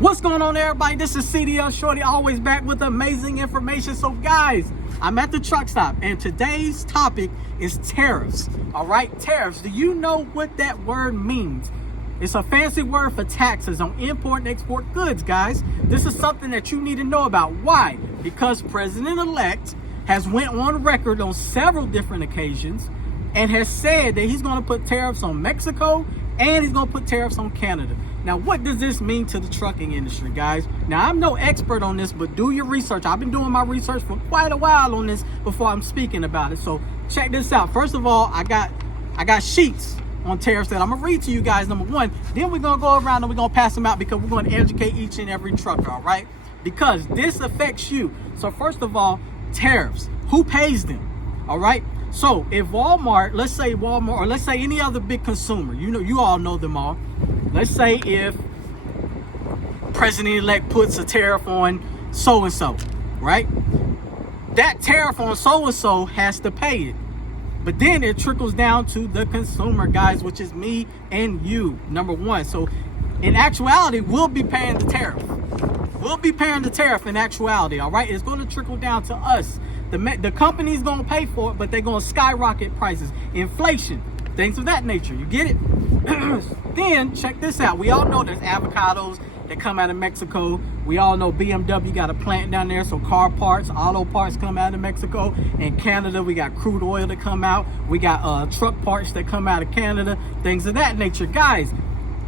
What's going on, everybody? This is CDL Shorty, always back with amazing information. So guys, I'm at the truck stop and today's topic is tariffs. All right, tariffs. Do you know what that word means? It's a fancy word for taxes on import and export goods, guys. This is something that you need to know about. Why? Because President-elect has went on record on several different occasions and has said that he's going to put tariffs on Mexico and he's going to put tariffs on Canada. Now, what does this mean to the trucking industry, guys? Now, I'm no expert on this, but do your research. I've been doing my research for quite a while on this before I'm speaking about it. So check this out. First of all, I got sheets on tariffs that I'm gonna read to you guys, number one. Then we're gonna go around and we're gonna pass them out because we're gonna educate each and every trucker, all right? Because this affects you. So first of all, tariffs. Who pays them? All right? So if Walmart, let's say Walmart, or let's say any other big consumer, you all know them all. Let's say if President-elect puts a tariff on so-and-so, right? That tariff on so-and-so has to pay it. But then it trickles down to the consumer, guys, which is me and you, number one. So in actuality, we'll be paying the tariff. We'll be paying the tariff in actuality, all right? It's going to trickle down to us. The company's going to pay for it, but they're going to skyrocket prices. Inflation, things of that nature. You get it? Then check this out. We all know there's avocados that come out of Mexico. We all know BMW got a plant down there, so car parts, auto parts come out of Mexico. In Canada, we got crude oil that come out. We got truck parts that come out of Canada, things of that nature. Guys,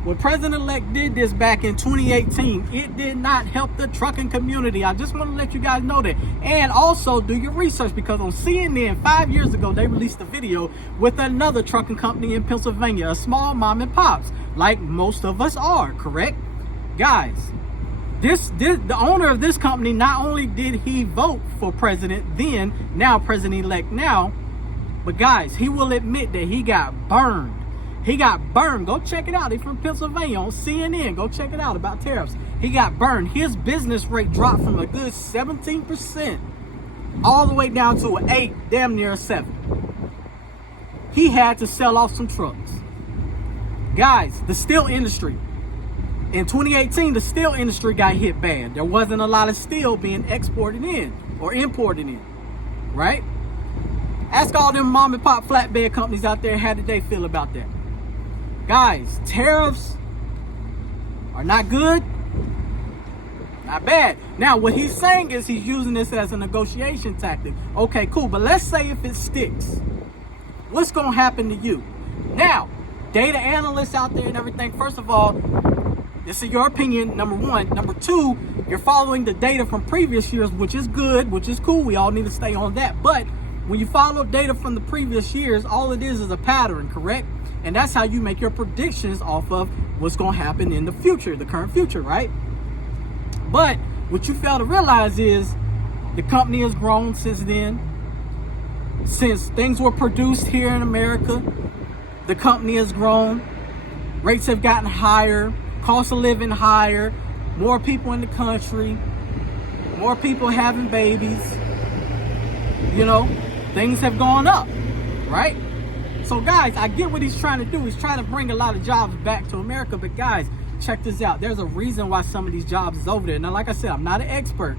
when President-elect did this back in 2018, it did not help the trucking community. I just want to let you guys know that. And also do your research, because on CNN 5 years ago, they released a video with another trucking company in Pennsylvania, a small mom and pops, like most of us are, correct? Guys, the owner of this company, not only did he vote for president then, now President-elect now, but guys, he will admit that he got burned. He got burned. Go check it out. He's from Pennsylvania on CNN. Go check it out about tariffs. He got burned. His business rate dropped from a good 17% all the way down to an 8, damn near a 7. He had to sell off some trucks. Guys, the steel industry. In 2018, the steel industry got hit bad. There wasn't a lot of steel being exported in or imported in, right? Ask all them mom and pop flatbed companies out there, how did they feel about that? Guys, tariffs are not good, not bad. Now, what he's saying is he's using this as a negotiation tactic. Okay, cool, but let's say if it sticks, what's going to happen to you? Now, data analysts out there and everything, first of all, this is your opinion, number one. Number two, you're following the data from previous years, which is good, which is cool. We all need to stay on that. But when you follow data from the previous years, all it is a pattern, correct? And that's how you make your predictions off of what's going to happen in the future, the current future, right? But what you fail to realize is the company has grown since then. Since things were produced here in America, the company has grown. Rates have gotten higher. Cost of living higher. More people in the country. More people having babies. You know, things have gone up, right? So guys, I get what he's trying to do. He's trying to bring a lot of jobs back to America. But guys, check this out. There's a reason why some of these jobs is over there. Now, like I said, I'm not an expert,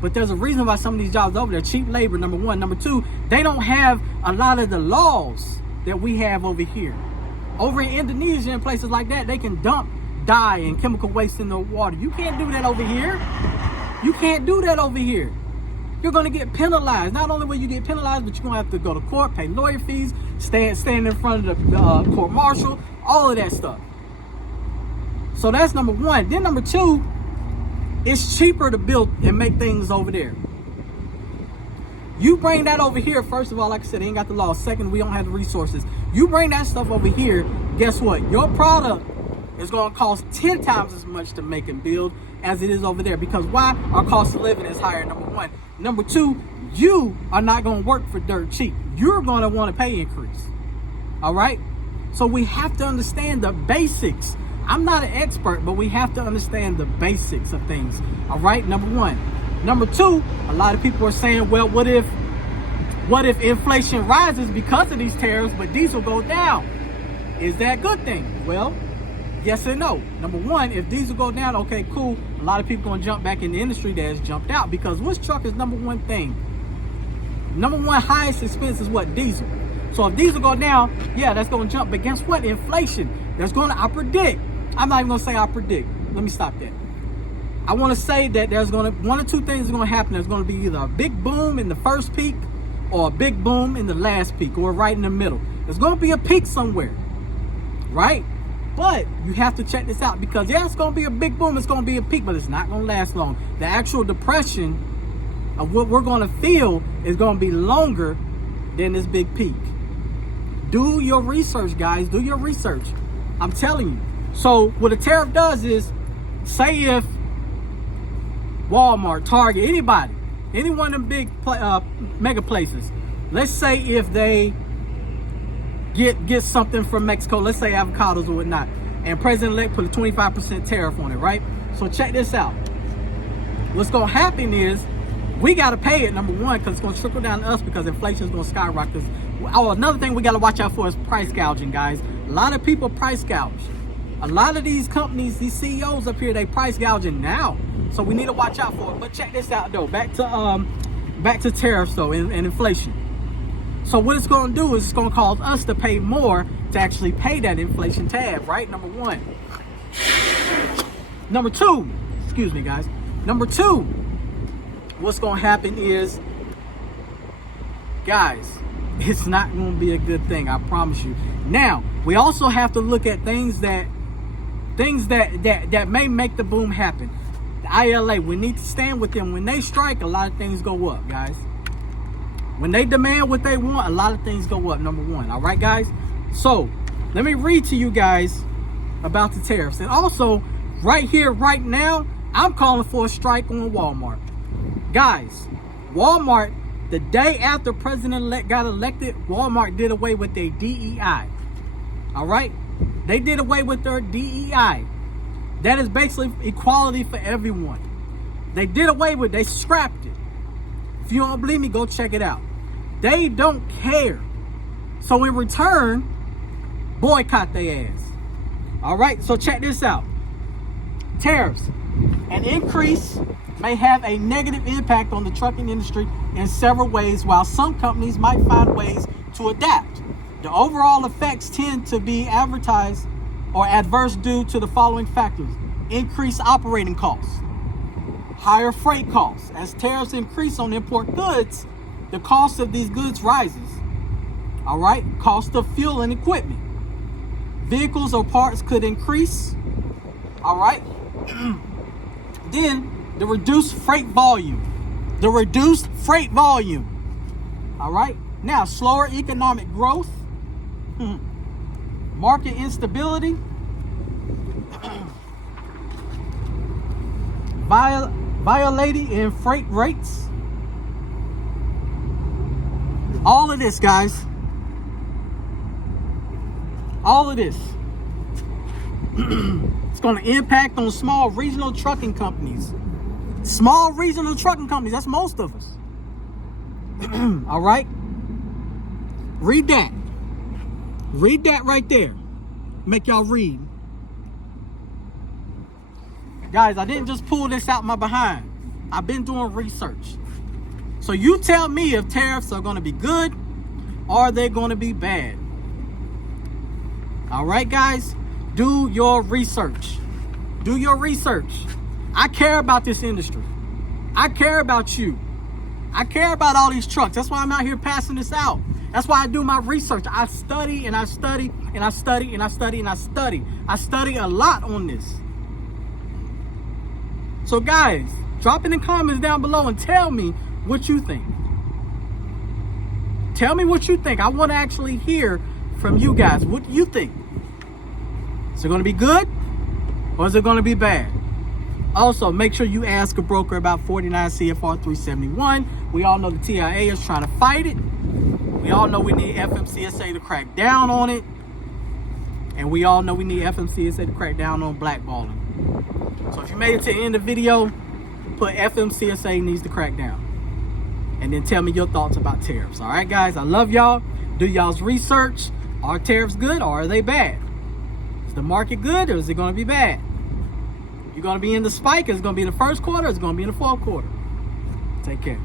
but there's a reason why some of these jobs are over there. Cheap labor, number one. Number two, they don't have a lot of the laws that we have over here. Over in Indonesia and places like that, they can dump dye and chemical waste in the water. You can't do that over here. You can't do that over here. You're going to get penalized. Not only will you get penalized, but you're going to have to go to court, pay lawyer fees, stand in front of the court martial, all of that stuff. So that's number one. Then number two, it's cheaper to build and make things over there. You bring that over here, first of all, like I said, they ain't got the law. Second, we don't have the resources. You bring that stuff over here, guess what? Your product is going to cost 10 times as much to make and build as it is over there. Because why? Our cost of living is higher, number one. Number two, you are not going to work for dirt cheap. You're going to want a pay increase. All right? So we have to understand the basics. I'm not an expert, but we have to understand the basics of things. All right? Number one. Number two, a lot of people are saying, well, what if inflation rises because of these tariffs, but diesel goes down? Is that a good thing? Well, Yes and no. Number one, if diesel go down, okay, cool. A lot of people gonna jump back in the industry that has jumped out, because which truck is number one thing? Number one highest expense is what? Diesel. So if diesel go down, yeah, that's gonna jump. But guess what? Inflation. There's gonna, I predict. I'm not even gonna say I predict. Let me stop that. I want to say that there's gonna, one or two things are gonna happen. There's gonna be either a big boom in the first peak or a big boom in the last peak, or right in the middle. There's gonna be a peak somewhere, right? But you have to check this out, because yeah, it's gonna be a big boom, it's gonna be a peak, but it's not gonna last long. The actual depression of what we're gonna feel is gonna be longer than this big peak. Do your research, guys. Do your research. I'm telling you. So what a tariff does is, say if Walmart, Target, anybody, any one of them big mega places, let's say if they get something from Mexico, let's say avocados or whatnot, and President-elect put a 25% tariff on it, right? So check this out. What's gonna happen is, we gotta pay it, number one, because it's gonna trickle down to us, because inflation is gonna skyrocket. Oh, another thing we gotta watch out for is price gouging, guys. A lot of people price gouge. A lot of these companies, these CEOs up here, they price gouging now. So we need to watch out for it. But check this out though. Back to tariffs though, and inflation. So what it's gonna do is it's gonna cause us to pay more to actually pay that inflation tab, right? Number one. Number two, excuse me guys. Number two, what's gonna happen is, guys, it's not gonna be a good thing, I promise you. Now, we also have to look at things that may make the boom happen. The ILA, we need to stand with them. When they strike, a lot of things go up, guys. When they demand what they want, a lot of things go up, number one. All right, guys? So, let me read to you guys about the tariffs. And also, right here, right now, I'm calling for a strike on Walmart. Guys, Walmart, the day after President-elect got elected, Walmart did away with their DEI. All right? They did away with their DEI. That is basically equality for everyone. They did away with it. They scrapped it. If you don't believe me, go check it out. They don't care. So in return, boycott their ass. All right? So check this out. Tariffs. An increase may have a negative impact on the trucking industry in several ways, while some companies might find ways to adapt. The overall effects tend to be adverse due to the following factors: increased operating costs, higher freight costs. As tariffs increase on import goods, the cost of these goods rises. All right, cost of fuel and equipment. Vehicles or parts could increase. All right. Then the reduced freight volume. All right. Now, slower economic growth, market instability, violating in freight rates. All of this, guys. All of this. It's going to impact on small regional trucking companies. Small regional trucking companies, that's most of us. All right? Read that. Read that right there. Make y'all read. Guys, I didn't just pull this out my behind. I've been doing research. So you tell me if tariffs are going to be good or they're going to be bad. All right, guys? Do your research. Do your research. I care about this industry. I care about you. I care about all these trucks. That's why I'm out here passing this out. That's why I do my research. I study and I study and I study and I study and I study. I study a lot on this. So guys, drop in the comments down below and tell me what you think. Tell me what you think. I want to actually hear from you guys. What do you think? Is it going to be good or is it going to be bad? Also, make sure you ask a broker about 49 CFR 371. We all know the TIA is trying to fight it. We all know we need FMCSA to crack down on it. And we all know we need FMCSA to crack down on blackballing. So if you made it to the end of the video, put FMCSA needs to crack down. And then tell me your thoughts about tariffs. All right, guys, I love y'all. Do y'all's research. Are tariffs good or are they bad? the market good or is it going to be bad? You're going to be in the spike, is it going to be in the first quarter or is it going to be in the fourth quarter? Take care.